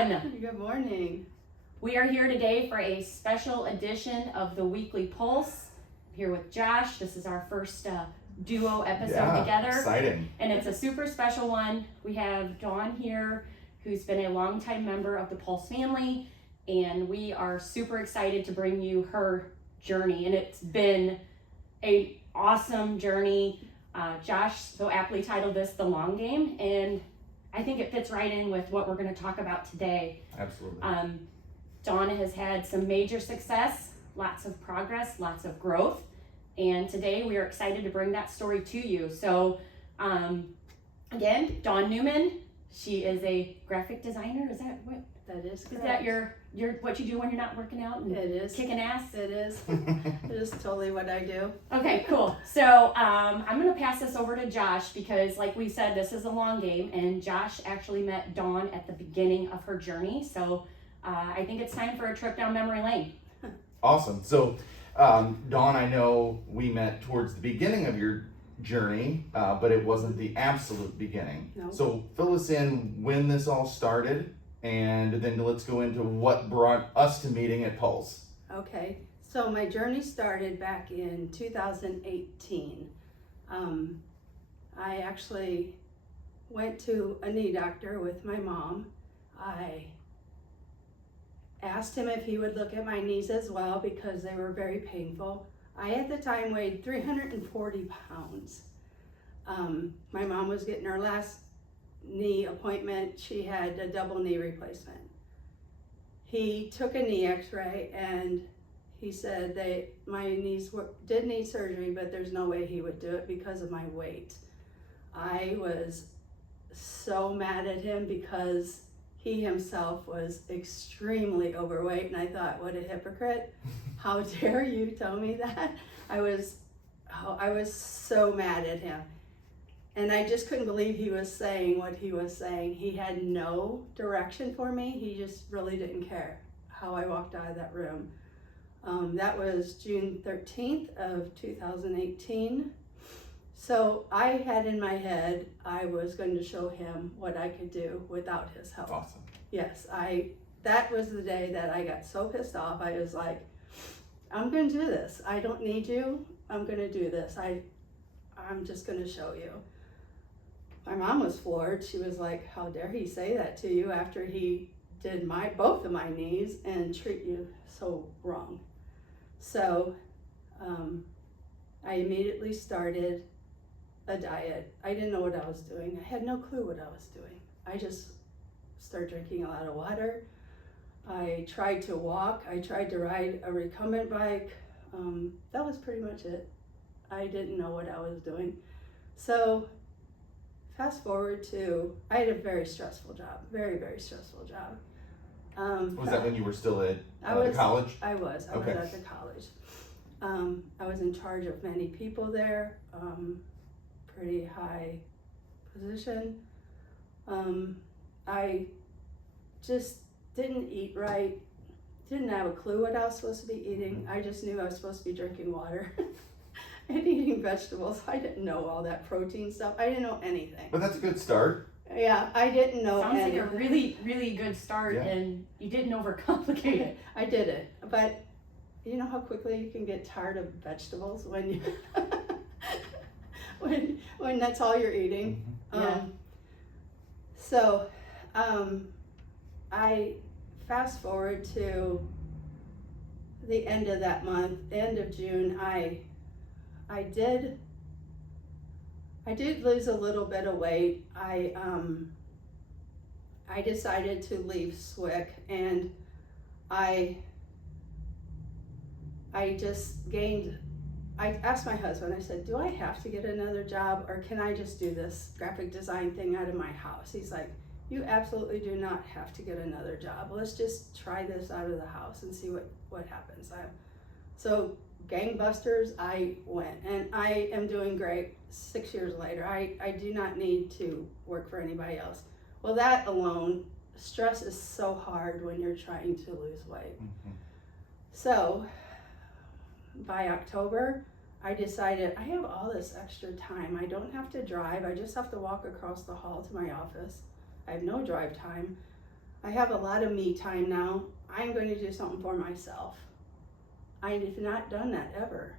everyone. Good morning. We are here today for a special edition of the Weekly Pulse. I'm here with Josh. This is our first duo episode together. Exciting. And it's a super special one. We have Dawn here, who's been a longtime member of the Pulse family, and we are super excited to bring you her journey. And it's been an awesome journey. Josh so aptly titled this The Long Game, and I think it fits right in with what we're going to talk about today. Absolutely. Dawn has had some major success, lots of progress, lots of growth, and today we are excited to bring that story to you. So, again, Dawn Neumann, she is a graphic designer. Is that what? That is correct. Is that your what you do when you're not working out and It is. kicking ass? It is. It is totally what I do. Okay, cool. So I'm going to pass this over to Josh because, like we said, this is a long game, and Josh actually met Dawn at the beginning of her journey. So I think it's time for a trip down memory lane. Awesome. So, Dawn, I know we met towards the beginning of your journey, but it wasn't the absolute beginning. No. So, fill us in when this all started, and then let's go into what brought us to meeting at Pulse. Okay. So my journey started back in 2018. I actually went to a knee doctor with my mom. I asked him if he would look at my knees as well because they were very painful. I at the time weighed 340 pounds. My mom was getting her last knee appointment. She had a double knee replacement. He took a knee x-ray and he said that my knees did need surgery, but there's no way he would do it because of my weight. I was so mad at him because he himself was extremely overweight, and I thought, what a hypocrite. How dare you tell me that? I was so mad at him. And I just couldn't believe he was saying what he was saying. He had no direction for me. He just really didn't care how I walked out of that room. That was June 13th of 2018. So I had in my head, I was going to show him what I could do without his help. Awesome. Yes, that was the day that I got so pissed off. I was like, I'm going to do this. I don't need you. I'm going to do this. I'm just going to show you. My mom was floored. She was like, how dare he say that to you after he did both of my knees and treat you so wrong. So I immediately started a diet. I didn't know what I was doing. I had no clue what I was doing. I just started drinking a lot of water. I tried to walk. I tried to ride a recumbent bike. That was pretty much it. I didn't know what I was doing. So fast forward to, I had a very stressful job, very, very stressful job. Was that when you were still at college? I was at the college. I was in charge of many people there, pretty high position. I just didn't eat right, didn't have a clue what I was supposed to be eating. I just knew I was supposed to be drinking water and eating vegetables. I didn't know all that protein stuff. I didn't know anything. But that's a good start. Yeah, I didn't know anything. Sounds like a really, really good start, and you didn't overcomplicate it. I did it, but you know how quickly you can get tired of vegetables when you when that's all you're eating. Yeah. So I fast forward to the end of that month, end of June. I did lose a little bit of weight. I decided to leave SWIC, and I just gained, I asked my husband, I said, do I have to get another job, or can I just do this graphic design thing out of my house? He's like, you absolutely do not have to get another job. Let's just try this out of the house and see what happens. So gangbusters, I went, and I am doing great 6 years later. I do not need to work for anybody else. Well, that alone, stress is so hard when you're trying to lose weight. Mm-hmm. So by October, I decided I have all this extra time. I don't have to drive. I just have to walk across the hall to my office. I have no drive time. I have a lot of me time now. I'm going to do something for myself. I have not done that ever.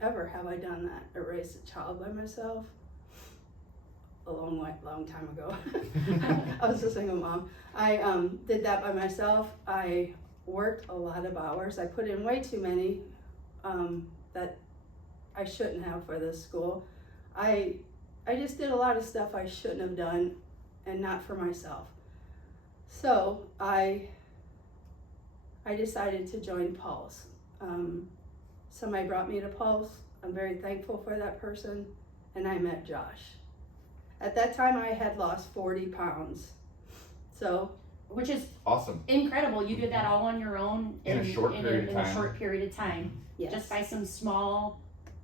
Ever have I done that, or raised a child by myself? A long time ago. I was a single mom. I did that by myself. I worked a lot of hours. I put in way too many that I shouldn't have for this school. I just did a lot of stuff I shouldn't have done, and not for myself. So I decided to join Pulse. Somebody brought me to Pulse. I'm very thankful for that person, and I met Josh. At that time, I had lost 40 pounds. So, which is Awesome. incredible. You did that all on your own In a short period of in a time. short period of time, yes. just by some small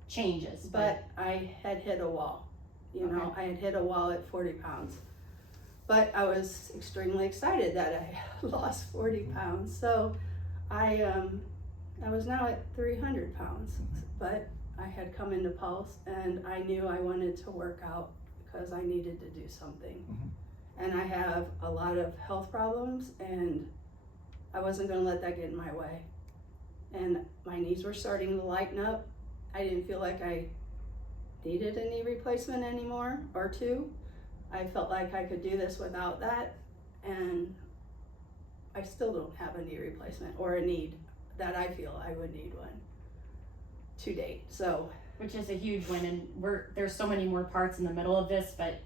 changes. But I had hit a wall. Okay. I had hit a wall at 40 pounds. But I was extremely excited that I lost 40 pounds. So I was now at 300 pounds. But I had come into Pulse, and I knew I wanted to work out because I needed to do something. And I have a lot of health problems, and I wasn't going to let that get in my way. And my knees were starting to lighten up. I didn't feel like I needed a knee replacement anymore, or two. I felt like I could do this without that, and I still don't have a knee replacement or a need that I feel I would need one to date. So which is a huge win, and there's so many more parts in the middle of this, but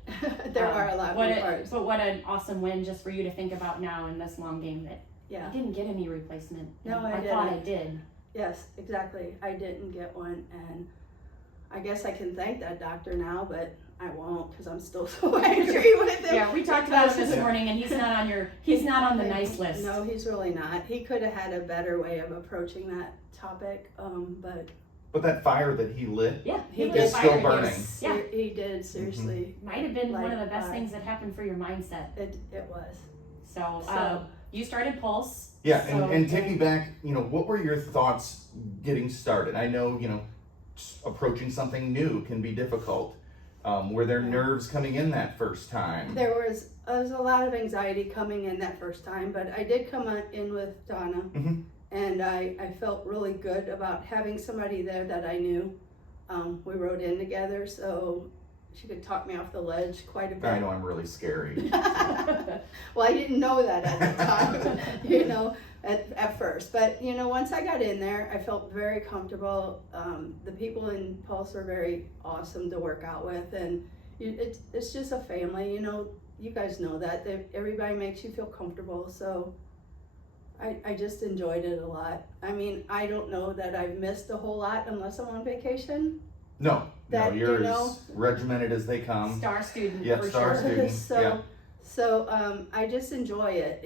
there are a lot more parts. But what an awesome win just for you to think about now in this long game that Yeah. I didn't get a knee replacement. No, and I thought I didn't. did. Yes, exactly. I didn't get one, and I guess I can thank that doctor now, but I won't because I'm still so angry with him. Yeah, we talked about it this morning, and he's not on the nice list. No, he's really not. He could have had a better way of approaching that topic, But that fire that he lit, Yeah, He was did. It's still fired. burning. Yeah, he did, seriously. might have been one of the best Like, things that happened for your mindset. It was. So, you started Pulse. yeah, so- and take me back, what were your thoughts getting started? I know, approaching something new can be difficult. Were there nerves coming in that first time? There was a lot of anxiety coming in that first time, but I did come in with Donna, and I felt really good about having somebody there that I knew. We rode in together, so she could talk me off the ledge quite a bit. I know I'm really scary. Well, I didn't know that at the time, at first. But, once I got in there, I felt very comfortable. The people in Pulse are very awesome to work out with, and it's just a family, you guys know that. Everybody makes you feel comfortable, so I just enjoyed it a lot. I mean, I don't know that I've missed a whole lot unless I'm on vacation. No, That, you're as regimented as they come. Star student, Yeah, for star sure. student. So I just enjoy it.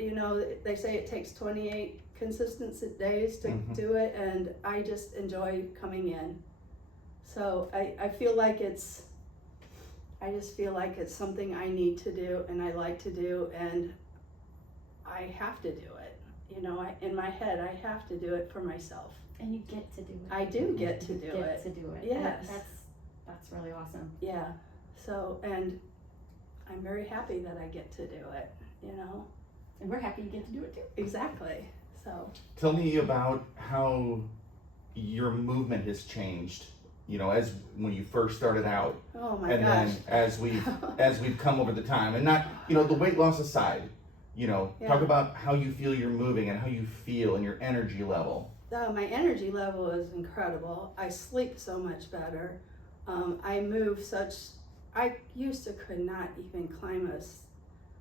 They say it takes 28 consistent days to do it, and I just enjoy coming in. So I feel like I just feel like it's something I need to do and I like to do, and I have to do it. In my head, I have to do it for myself. And you get to do it. I do get to do You it. get to do it. Yes. And that's really awesome. Yeah. So, and I'm very happy that I get to do it, And we're happy you get to do it too. Exactly. So, Tell me about how your movement has changed, as when you first started out. oh my And gosh. then as we've come over the time, and not, the weight loss aside, talk about how you feel you're moving and how you feel and your energy level. My energy level is incredible. I sleep so much better. I move I used to could not even climb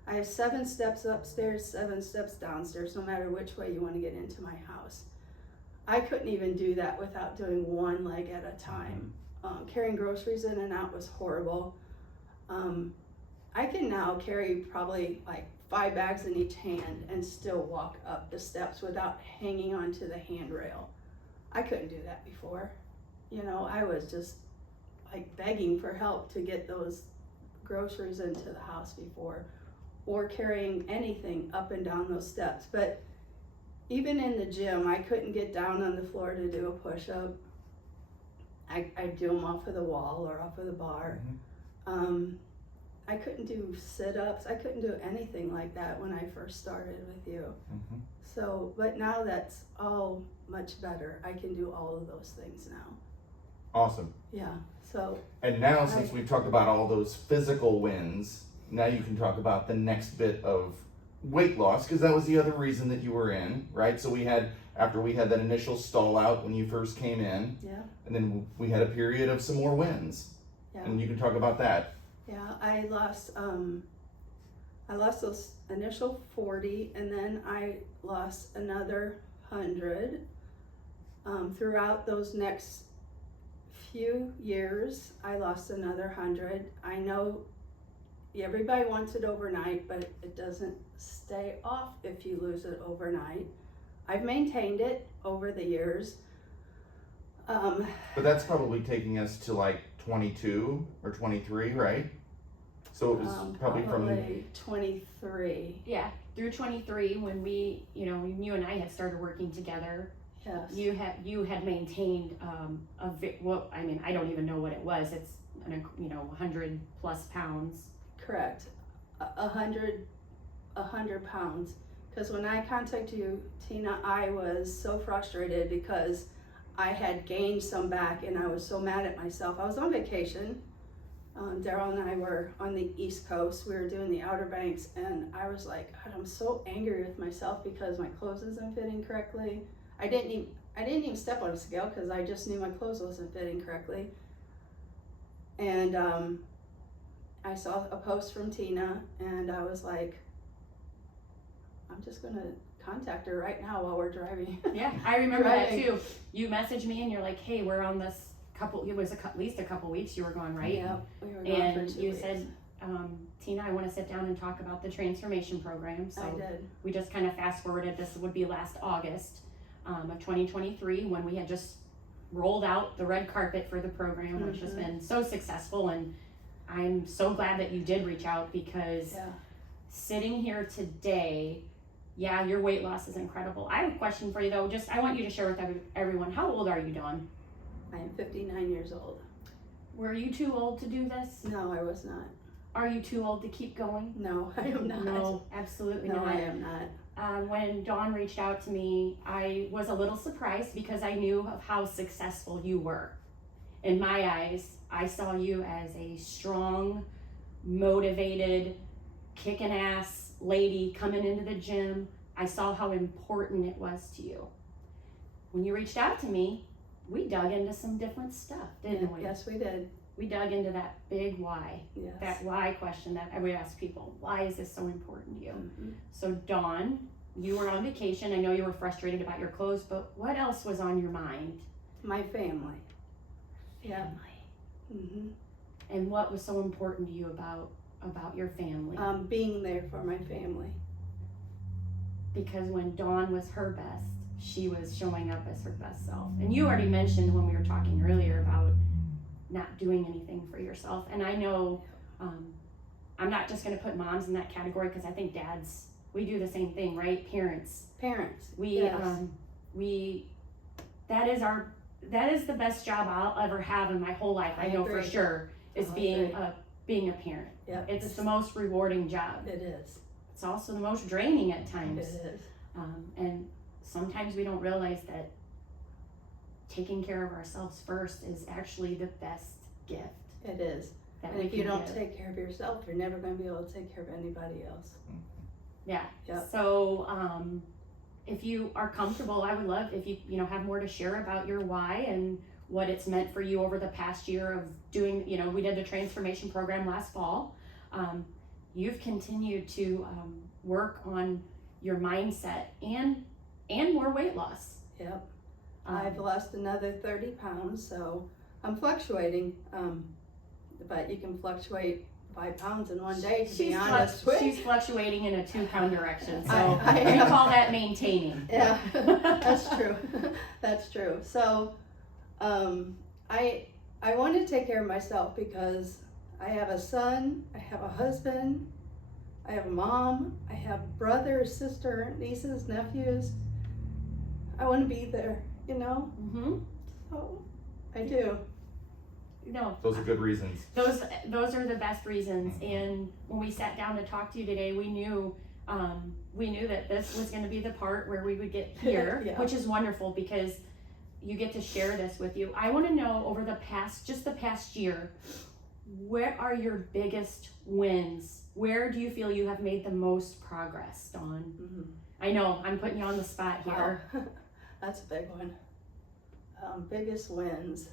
I have 7 steps upstairs, 7 steps downstairs, no matter which way you want to get into my house. I couldn't even do that without doing one leg at a time. Carrying groceries in and out was horrible. I can now carry probably like 5 bags in each hand and still walk up the steps without hanging onto the handrail. I couldn't do that before. I was just like begging for help to get those groceries into the house before, or carrying anything up and down those steps. But even in the gym, I couldn't get down on the floor to do a push-up. I'd do them off of the wall or off of the bar. I couldn't do sit-ups. I couldn't do anything like that when I first started with you. Mhm. So, but now that's all much better. I can do all of those things now. Awesome. Yeah. So, And now, since we've talked about all those physical wins, now you can talk about the next bit of weight loss, because that was the other reason that you were in, right? So after we had that initial stall out when you first came in, yeah. and then we had a period of some more wins, Yeah. and you can talk about that. Yeah, I lost those initial 40, and then I lost another 100. Throughout those next few years, I lost another 100. I know everybody wants it overnight, but it doesn't stay off if you lose it overnight. I've maintained it over the years. But that's probably taking us to like 22 or 23, right? So it was probably from 23. Yeah, through 23 when we, you and I had started working together. Yes. You had maintained I don't even know what it was. It's 100 plus pounds. Correct. 100 pounds. Because when I contacted you, Tina, I was so frustrated because I had gained some back and I was so mad at myself. I was on vacation. Daryl and I were on the East Coast. We were doing the Outer Banks, and I was like, God, I'm so angry with myself because my clothes isn't fitting correctly. I didn't even step on a scale because I just knew my clothes wasn't fitting correctly. And I saw a post from Tina, and I was like, I'm just gonna contact her right now while we're driving. Yeah, I remember that Driving. too. You messaged me and you're like, hey, we're on this it was at least a couple weeks you were gone, right? Yeah, we were gone And for 2 you weeks. said, Tina, I want to sit down and talk about the transformation program. So I did. we just kind of fast forwarded. This would be last August of 2023 when we had just rolled out the red carpet for the program, which has been so successful. And I'm so glad that you did reach out because Yeah. sitting here today, yeah, your weight loss is incredible. I have a question for you though. I want you to share with everyone. How old are you, Dawn? I am 59 years old. Were you too old to do this? No, I was not. Are you too old to keep going? No, I am not. No, absolutely No, not. I am not. When Dawn reached out to me, I was a little surprised because I knew of how successful you were. In my eyes, I saw you as a strong, motivated, kicking ass lady coming into the gym. I saw how important it was to you. When you reached out to me, we dug into some different stuff, didn't we? Yes, we did. We dug into that big why, Yes. that why question that I would ask people. Why is this so important to you? Mhm. So Dawn, you were on vacation. I know you were frustrated about your clothes, but what else was on your mind? My family. Yeah. Family. And what was so important to you about your family? Being there for my family. Because when Dawn was her best, she was showing up as her best self. And you already mentioned when we were talking earlier about not doing anything for yourself. And I know I'm not just going to put moms in that category because I think dads, we do the same thing, right? Parents. Yes. That is the best job I'll ever have in my whole life. I know agree. for sure is I being a parent. Yeah. It's the most rewarding job. It is. It's also the most draining at times. It is. And sometimes we don't realize that taking care of ourselves first is actually the best gift It is. that And we if can you don't give. take care of yourself, you're never going to be able to take care of anybody else. Yeah. Yep. So if you are comfortable, I would love if you have more to share about your why and what it's meant for you over the past year of doing, we did the transformation program last fall. You've continued to work on your mindset and more weight loss. Yep. I've lost another 30 pounds, so I'm fluctuating. But you can fluctuate 5 pounds in one day, to be honest. She's fluctuating in a 2-pound direction, so I we call that maintaining. Yeah, that's true. That's true. So, I want to take care of myself because I have a son, I have a husband, I have a mom, I have brothers, sister, nieces, nephews. I want to be there, Mm-hmm. So I do. No, Those are good reasons. those are the best reasons. And when we sat down to talk to you today, we knew that this was going to be the part where we would get here, Yeah. which is wonderful because you get to share this with you. I want to know over the past year, where are your biggest wins? Where do you feel you have made the most progress, Dawn? Mm-hmm. I know I'm putting you on the spot here. Wow. That's a big one. Biggest wins.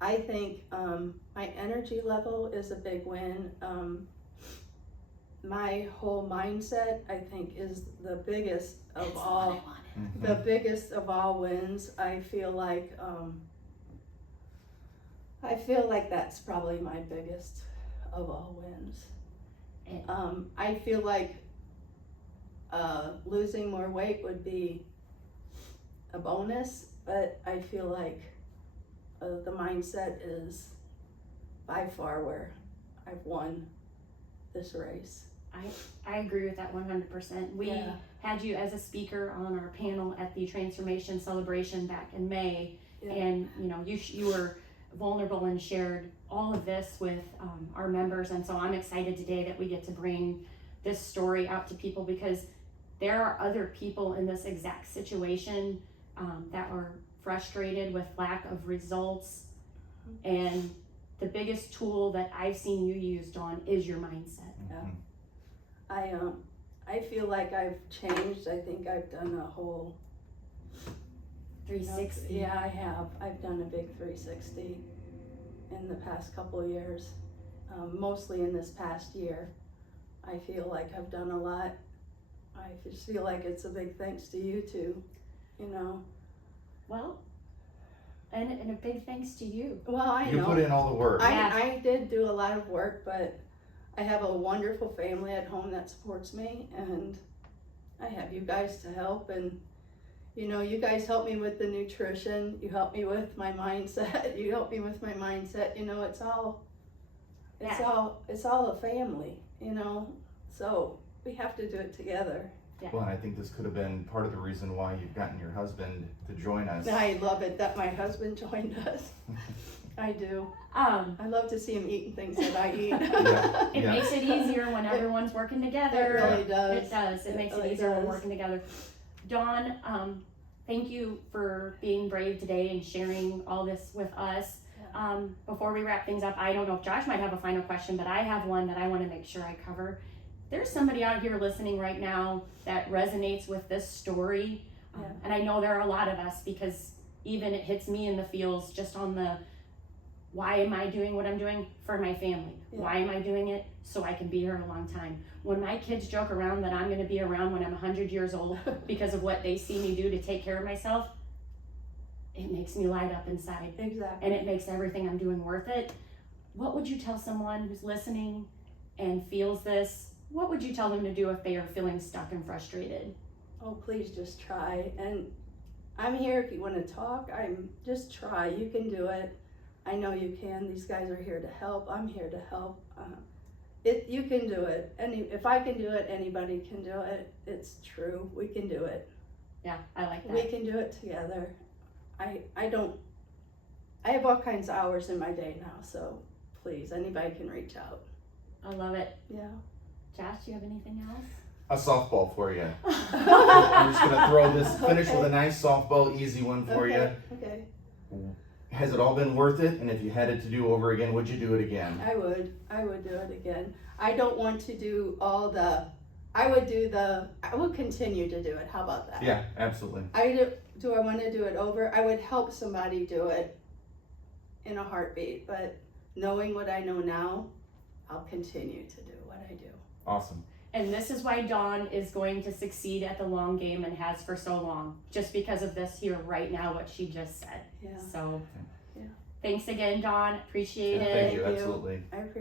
I think my energy level is a big win. My whole mindset, I think, is the biggest of That's all. what I wanted. The biggest of all wins. I feel like that's probably my biggest of all wins. I feel like losing more weight would be a bonus, but I feel like the mindset is by far where I've won this race. I agree with that 100%. We Yeah. had you as a speaker on our panel at the Transformation Celebration back in May, Yeah. and you were vulnerable and shared all of this with our members, and so I'm excited today that we get to bring this story out to people because there are other people in this exact situation that are frustrated with lack of results, and the biggest tool that I've seen you use, Dawn, is your mindset. Mhm. I feel like I've changed. I think I've done a whole 360. Yeah, I have. I've done a big 360 in the past couple of years. Mostly in this past year. I feel like I've done a lot. I just feel like it's a big thanks to you two, Well, and a big thanks to you. Well, I You know. put in all the work. I did do a lot of work, but I have a wonderful family at home that supports me, and I have you guys to help, and you guys help me with the nutrition, you help me with my mindset, it's all a family, so we have to do it together. Well, and I think this could have been part of the reason why you've gotten your husband to join us. I love it that my husband joined us. I do. I love to see him eating things that I eat. Yeah. It makes it easier when everyone's working together. It really does. It does. It makes it really easier when does. we're working together. Dawn, thank you for being brave today and sharing all this with us. Before we wrap things up, I don't know if Josh might have a final question, but I have one that I want to make sure I cover. There's somebody out here listening right now that resonates with this story. And I know there are a lot of us because even it hits me in the feels just on the why am I doing what I'm doing for my family? Yeah. Why am I doing it? So I can be here a long time. When my kids joke around that I'm going to be around when I'm 100 years old because of what they see me do to take care of myself, it makes me light up inside. Exactly. And it makes everything I'm doing worth it. What would you tell someone who's listening and feels this? What would you tell them to do if they are feeling stuck and frustrated? Oh, please just try. And I'm here if you want to talk. Just try. You can do it. I know you can. These guys are here to help. I'm here to help. You can do it. If I can do it, anybody can do it. It's true. We can do it. Yeah, I like that. We can do it together. I have all kinds of hours in my day now, so please, anybody can reach out. I love it. Yeah. Josh, do you have anything else? A softball for you. I'm just gonna finish with a Okay. nice softball, easy one for Okay. Okay. you. Has it all been worth it? And if you had it to do over again, would you do it again? I would do it again. I don't want to do I would continue to do it. How about that? Yeah, absolutely. Do I want to do it over? I would help somebody do it in a heartbeat, but knowing what I know now, I'll continue to do what I do. Awesome. And this is why Dawn is going to succeed at the long game and has for so long, just because of this here right now, what she just said. Yeah. So, Yeah. thanks again, Dawn. Appreciate Yeah, it. thank you, Thank you. absolutely. I appreciate